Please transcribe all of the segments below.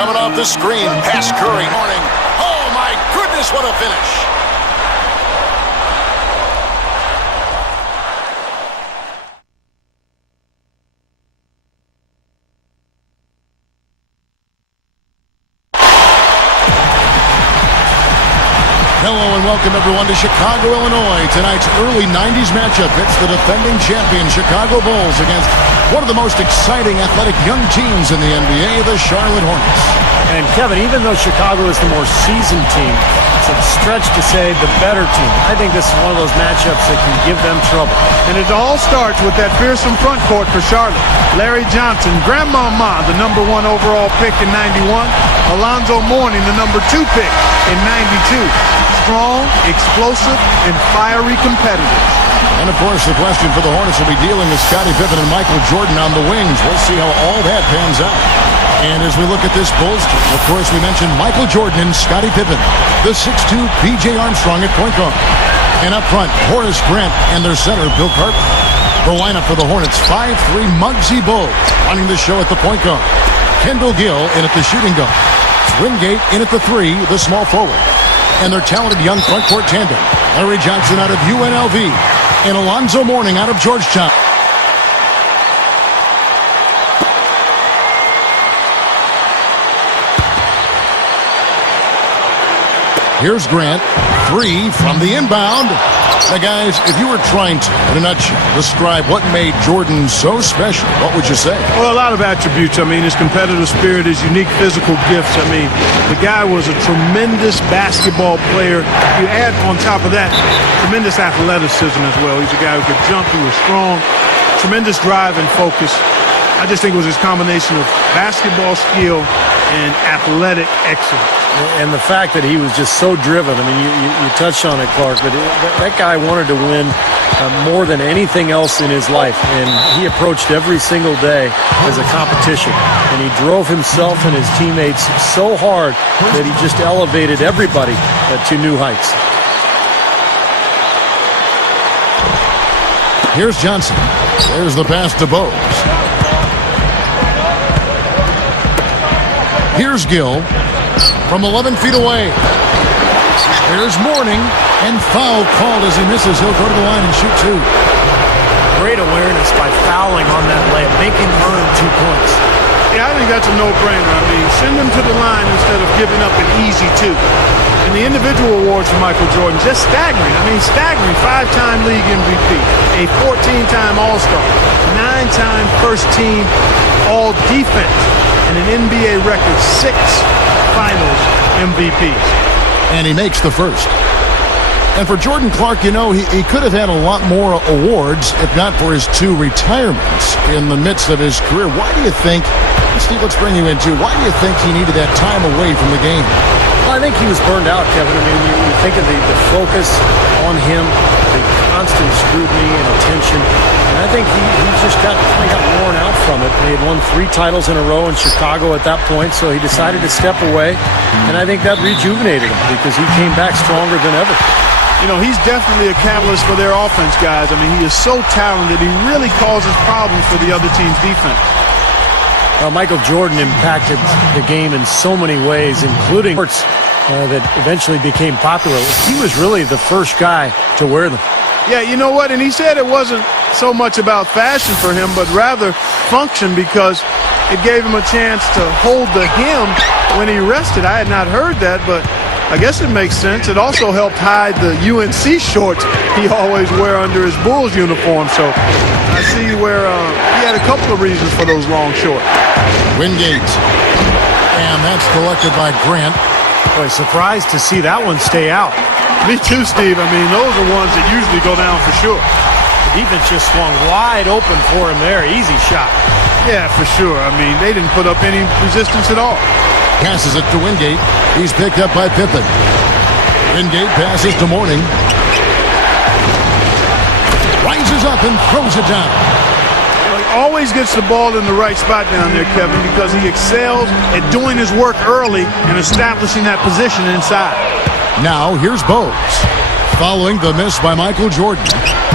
coming off the screen. Past Curry. Morning. Oh, my goodness, what a finish. Hello and welcome everyone to Chicago, Illinois. Tonight's early 90s matchup hits the defending champion Chicago Bulls against one of the most exciting athletic young teams in the NBA, the Charlotte Hornets. And Kevin, even though Chicago is the more seasoned team, it's a stretch to say the better team. I think this is one of those matchups that can give them trouble. And it all starts with that fearsome front court for Charlotte. Larry Johnson, Grandmama, the #1 overall pick in 91. Alonzo Mourning, the #2 pick in 92. Strong, explosive, and fiery competitors. And, of course, the question for the Hornets will be dealing with Scottie Pippen and Michael Jordan on the wings. We'll see how all that pans out. And as we look at this Bulls team, of course, we mentioned Michael Jordan and Scottie Pippen, the 6'2", B.J. Armstrong at point guard. And up front, Horace Grant and their center, Bill Cartwright. The lineup for the Hornets, 5'3" Muggsy Bogues running the show at the point guard. Kendall Gill in at the shooting guard. Wingate in at the 3, the small forward. And their talented young front court tandem, Larry Johnson out of UNLV and Alonzo Mourning out of Georgetown. Here's Grant, 3 from the inbound. Now, guys, if you were trying to, in a nutshell, describe what made Jordan so special, what would you say? Well, a lot of attributes. I mean, his competitive spirit, his unique physical gifts. I mean, the guy was a tremendous basketball player. You add on top of that, tremendous athleticism as well. He's a guy who could jump, he was strong, tremendous drive and focus. I just think it was his combination of basketball skill and athletic excellence. And the fact that he was just so driven. I mean, you touched on it, Clark, but that guy wanted to win more than anything else in his life. And he approached every single day as a competition. And he drove himself and his teammates so hard that he just elevated everybody to new heights. Here's Johnson. There's the pass to Bogues. Here's Gill from 11 feet away. There's Mourning, and foul called as he misses. He'll go to the line and shoot 2. Great awareness by fouling on that layup, making earn 2 points. Yeah, I think that's a no-brainer. I mean, send him to the line instead of giving up an easy 2. And the individual awards for Michael Jordan, just staggering. I mean, staggering. 5-time league MVP, a 14-time All-Star, 9-time first-team All-Defense, and an NBA record 6 Finals MVPs. And he makes the first. And for Jordan Clark, you know, he could have had a lot more awards if not for his 2 retirements in the midst of his career. Why do you think, Steve, let's bring you in too, why do you think he needed that time away from the game? Well, I think he was burned out, Kevin. I mean, you think of the focus on him, the constant scrutiny and attention. And I think he just got worn out from it. He had won 3 titles in a row in Chicago at that point, so he decided to step away. And I think that rejuvenated him because he came back stronger than ever. You know, he's definitely a catalyst for their offense, guys. I mean, he is so talented. He really causes problems for the other team's defense. Well, Michael Jordan impacted the game in so many ways, including sports that eventually became popular. He was really the first guy to wear them. Yeah, you know what? And he said it wasn't so much about fashion for him, but rather function, because it gave him a chance to hold the hem when he rested. I had not heard that, but I guess it makes sense. It also helped hide the UNC shorts he always wear under his Bulls uniform. So I see where he had a couple of reasons for those long shorts. Wingate. And that's collected by Grant. Boy, surprised to see that one stay out. Me too, Steve. I mean, those are ones that usually go down for sure. The defense just swung wide open for him there. Easy shot. Yeah, for sure. I mean, they didn't put up any resistance at all. Passes it to Wingate. He's picked up by Pippen. Wingate passes to Mourning. Rises up and throws it down. He always gets the ball in the right spot down there, Kevin, because he excels at doing his work early and establishing that position inside. Now here's Bogues. Following the miss by Michael Jordan.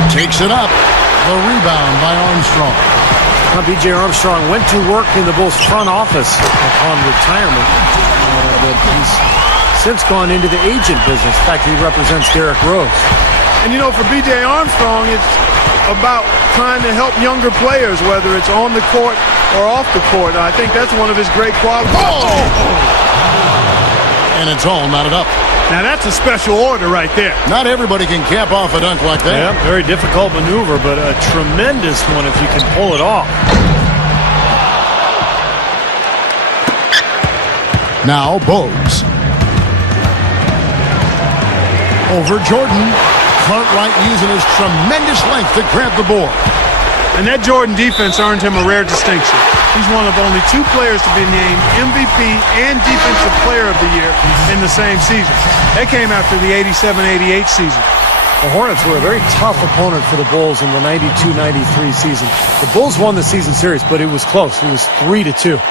Takes it up. The rebound by Armstrong. B.J. Armstrong went to work in the Bulls front office upon retirement. But he's since gone into the agent business. In fact, he represents Derrick Rose. And, you know, for B.J. Armstrong, it's about trying to help younger players, whether it's on the court or off the court. I think that's one of his great qualities. And it's all knotted up. Now, that's a special order right there. Not everybody can cap off a dunk like that. Yeah, very difficult maneuver, but a tremendous one if you can pull it off. Now Bogues. Over Jordan. Cartwright using his tremendous length to grab the board. And that Jordan defense earned him a rare distinction. He's one of only 2 players to be named MVP and Defensive Player of the Year in the same season. That came after the 87-88 season. The Hornets were a very tough opponent for the Bulls in the 92-93 season. The Bulls won the season series, but it was close. It was 3-2.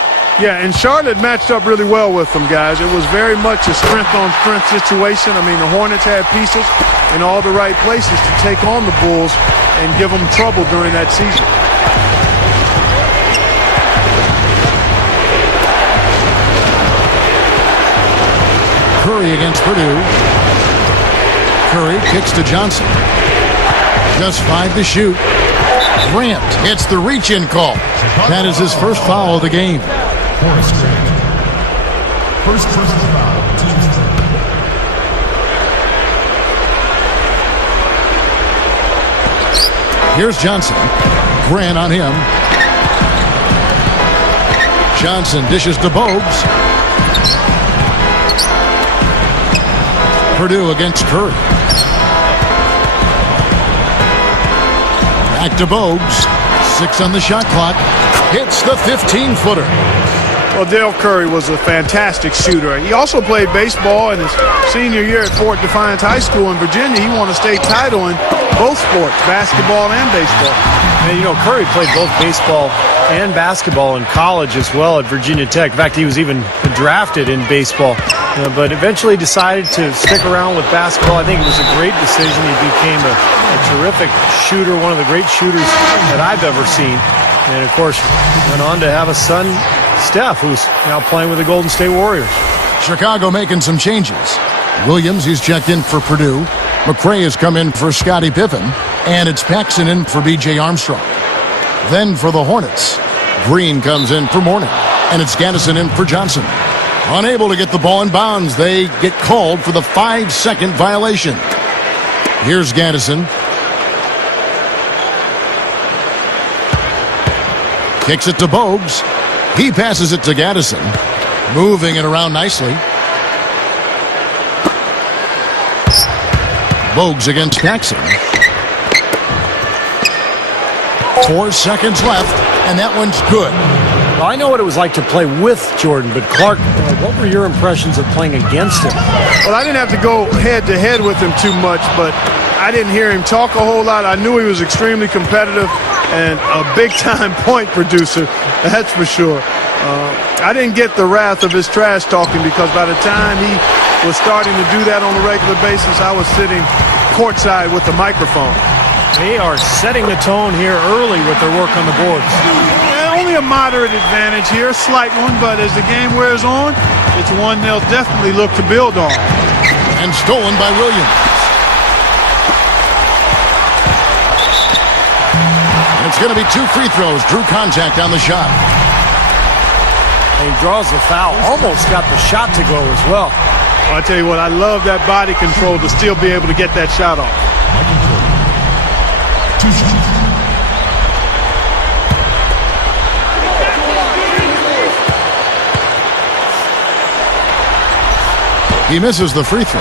Yeah, and Charlotte matched up really well with them, guys. It was very much a strength-on-strength situation. I mean, the Hornets had pieces in all the right places to take on the Bulls and give them trouble during that season. Curry against Purdue. Curry kicks to Johnson. Just 5 to shoot. Grant hits the reach-in call. That is his first foul of the game. First personal foul, team's turn. Here's Johnson. Grant on him. Johnson dishes to Bogues. Purdue against Curry. Back to Bogues. 6 on the shot clock. Hits the 15-footer. Well, Dale Curry was a fantastic shooter. He also played baseball in his senior year at Fort Defiance High School in Virginia. He won a state title in both sports, basketball and baseball. And, you know, Curry played both baseball and basketball in college as well at Virginia Tech. In fact, he was even drafted in baseball, but eventually decided to stick around with basketball. I think it was a great decision. He became a terrific shooter, one of the great shooters that I've ever seen. And, of course, went on to have a son, Steph, who's now playing with the Golden State Warriors. Chicago making some changes. Williams, he's checked in for Purdue. McRae has come in for Scottie Pippen. And it's Paxson in for B.J. Armstrong. Then for the Hornets, Green comes in for Mourning. And it's Gaddison in for Johnson. Unable to get the ball in bounds, they get called for the 5-second violation. Here's Gaddison. Kicks it to Bogues. He passes it to Gaddison. Moving it around nicely. Bogues against Paxson. 4 seconds left, and that one's good. Well, I know what it was like to play with Jordan, but Clark, what were your impressions of playing against him? Well, I didn't have to go head-to-head with him too much, but I didn't hear him talk a whole lot. I knew he was extremely competitive and a big-time point producer, that's for sure. I didn't get the wrath of his trash talking because by the time he was starting to do that on a regular basis, I was sitting courtside with the microphone. They are setting the tone here early with their work on the boards. Only a moderate advantage here, a slight one, but as the game wears on, it's one they'll definitely look to build on. And stolen by Williams. And it's going to be 2 free throws. Drew contact on the shot. And he draws the foul. Almost got the shot to go as well. Well, I tell you what, I love that body control to still be able to get that shot off. He misses the free throw.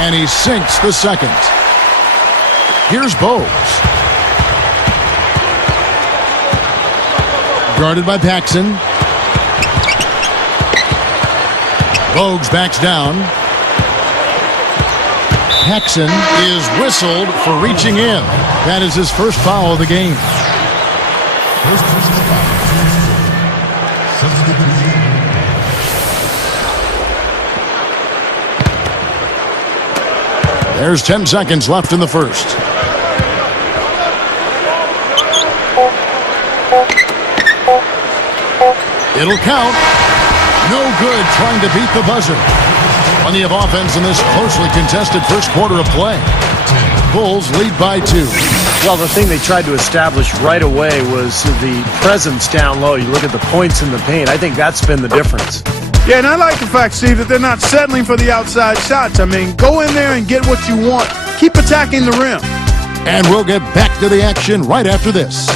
And he sinks the second. Here's Bogues. Guarded by Paxson. Bogues backs down. Paxson is whistled for reaching in. That is his first foul of the game. There's 10 seconds left in the first. It'll count. No good trying to beat the buzzer. Plenty of offense in this closely contested first quarter of play. Bulls lead by 2. Well, the thing they tried to establish right away was the presence down low. You look at the points in the paint. I think that's been the difference. Yeah, and I like the fact, Steve, that they're not settling for the outside shots. I mean, go in there and get what you want. Keep attacking the rim. And we'll get back to the action right after this.